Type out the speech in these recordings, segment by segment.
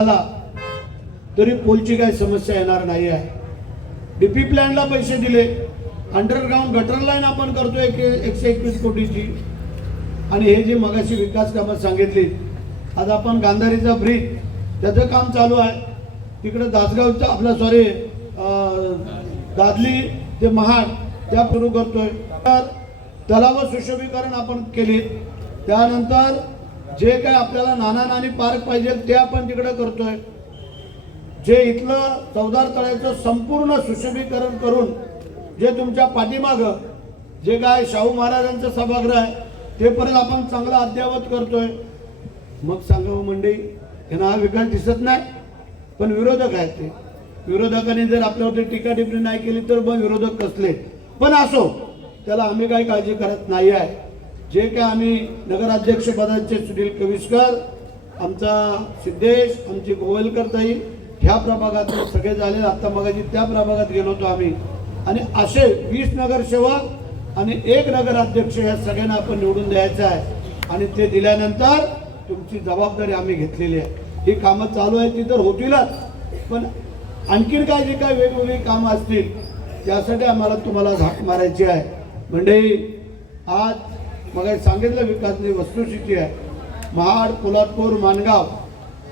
आला तरी पोलची काही समस्या येणार नाही आहे. डीपी प्लॅनला पैसे दिले अंडरग्राऊंड गटर लाईन आपण करतोय एक एकशे एकवीस कोटीची. आणि हे जे मगाशी विकास कामं सांगितली आज आपण गांधारीचा ब्रिज त्याचं काम चालू आहे. तिकडं दासगावचं आपलं सॉरी दादली ते महाड त्या सुरू करतोय. तर तलाव सुशोभीकरण आपण केली. त्यानंतर जे काय आपल्याला नाना नानी पार्क पाहिजे ते आपण तिकडं करतोय. जे इथलं चौदार तळ्याचं संपूर्ण सुशोभीकरण करून जे तुमच्या पाठीमागं जे काय शाहू महाराजांचं सभागृह आहे ते परत आपण चांगलं अद्ययावत करतोय. मग सांगावं हो मंडळी यांना हा विकास दिसत नाही पण विरोधक आहेत ते. विरोधकांनी जर आपल्यावरती टीका टिप्पणी नाही केली तर मग विरोधक कसले? पण असो त्याला आम्ही काही काळजी करत नाही आहे जे काय आम्ही नगराध्यक्षपदाचे सुनील कविस्कर आमचा सिद्धेश आमची गोवलकर ताई ह्या प्रभागात सगळे झाले. आत्ता मगाची त्या प्रभागात गेलो होतो आम्ही. आणि असे वीस नगरसेवक आणि एक नगराध्यक्ष ह्या सगळ्यांना आपण निवडून द्यायचं आहे. आणि ते दिल्यानंतर तुमची जबाबदारी आम्ही घेतलेली आहे. ही कामं चालू आहेत ती तर होतीलच. पण आणखीन काय जे काय वेगवेगळी कामं असतील त्यासाठी आम्हाला तुम्हाला झाक मारायची आहे. म्हणजे आज मग सांगितलं विकासनी वस्तुस्थिती आहे. महाड पोलादपूर माणगाव.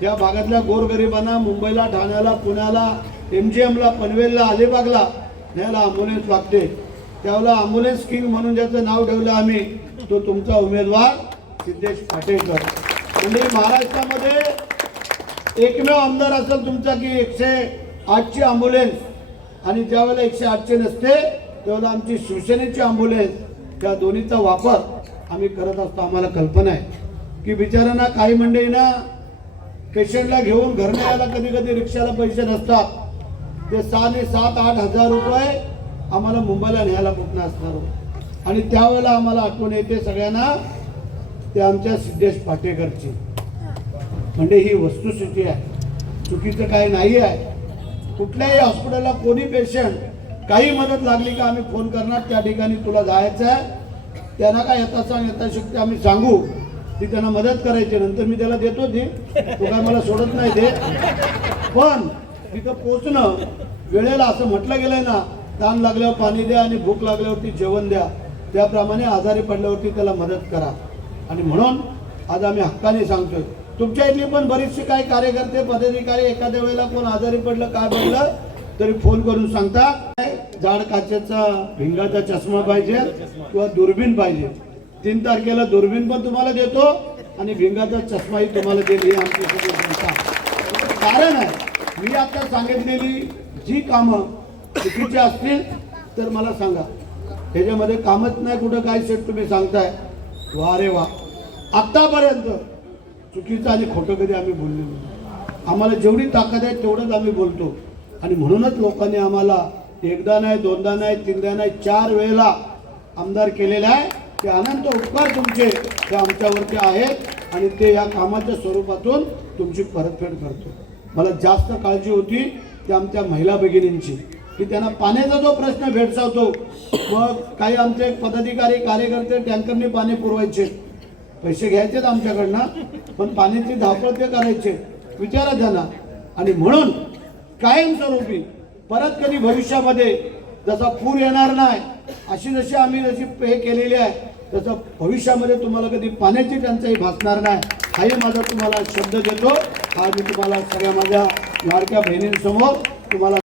या भागातल्या गोरगरिबांना मुंबईला ठाण्याला पुण्याला एम जी एमला पनवेलला अलिबागला न्यायला ॲम्ब्युलन्स लागते. त्यावेळेला ॲम्ब्युलन्स किंग म्हणून ज्याचं नाव ठेवलं आम्ही तो तुमचा उमेदवार सिद्धेश पाटेकर म्हणजे महाराष्ट्रामध्ये एकमेव आमदार असेल तुमचा की एकशे आठची ॲम्ब्युलन्स आणि ज्यावेळेला एकशे आठचे नसते त्यावेळेला आमची शिवसेनेची ॲम्ब्युलन्स त्या दोन्हीचा वापर. आम्ही करत असतो. आम्हाला कल्पना आहे की बिचाऱ्यांना काही मंडळींना पेशंटला घेऊन घरने यायला कधी कधी रिक्षाला पैसे नसतात. ते सहा आणि सात आठ हजार रुपये आम्हाला मुंबईला न्यायला कुठं असणार? आणि त्यावेळेला आम्हाला आठवण येते सगळ्यांना ते आमच्या सिद्धेश पाटेकरची. म्हणजे ही वस्तुस्थिती आहे. चुकीचं काही नाही आहे. कुठल्याही हॉस्पिटलला कोणी पेशंट काही मदत लागली का आम्ही फोन करणार? त्या ठिकाणी तुला जायचं आहे त्यांना काय येता सांग येता शिकते आम्ही सांगू. ती त्यांना मदत करायची नंतर मी त्याला देतो ते. तो काय मला सोडत नाही ते. पण तिथं पोचणं वेळेला असं म्हटलं गेलंय ना ताण लागल्यावर पाणी द्या आणि भूक लागल्यावरती जेवण द्या. त्याप्रमाणे आजारी पडल्यावरती त्याला मदत करा. आणि म्हणून आज आम्ही हक्काने सांगतोय. तुमच्या इथली पण बरीचशी काही कार्यकर्ते पदाधिकारी एखाद्या वेळेला कोण आजारी पडलं काय पडलं तरी फोन करून सांगता. जाड काचेचा भिंगाचा चष्मा पाहिजे किंवा दुर्बीण पाहिजे. तीन तारखेला दुर्बीण पण तुम्हाला देतो आणि भिंगाचा चष्माही तुम्हाला देईल आमची सगळी संस्था कारण आहे मी आता सांगितलेली जी कामं चुकीची असतील तर मला सांगा. त्याच्यामध्ये कामच नाही कुठं काय सेट तुम्ही सांगताय? वा रे वा. आत्तापर्यंत चुकीचं आणि खोटं कधी आम्ही बोललेलो नाही. आम्हाला जेवढी ताकद आहे तेवढंच आम्ही बोलतो. आणि म्हणूनच लोकांनी आम्हाला एकदा नाही दोनदा नाही तीनदा नाही चार वेळेला आमदार केलेला आहे. ते अनंत उपकार तुमचे ते आमच्यावरती आहेत आणि ते या कामाच्या स्वरूपातून तुमची परतफेड करतो. मला जास्त काळजी होती ते आमच्या महिला भगिनींची. की त्यांना पाण्याचा जो प्रश्न भेडसावतो मग काही आमचे पदाधिकारी कार्यकर्ते टँकरने पाणी पुरवायचे. पैसे घ्यायचेत आमच्याकडनं पण पाण्याची धावपळ ते करायचे. विचारा त्यांना. आणि म्हणून कायमस्वरूपी परत कधी भविष्यामध्ये जसा पूर येणार नाही अशी जशी आम्ही जशी हे केलेली आहे तसं भविष्यामध्ये तुम्हाला कधी पाण्याची टंचाई भासणार नाही हाही माझा तुम्हाला शब्द देतो. हा मी तुम्हाला सगळ्या माझ्या लाडक्या बहिणींसमोर तुम्हाला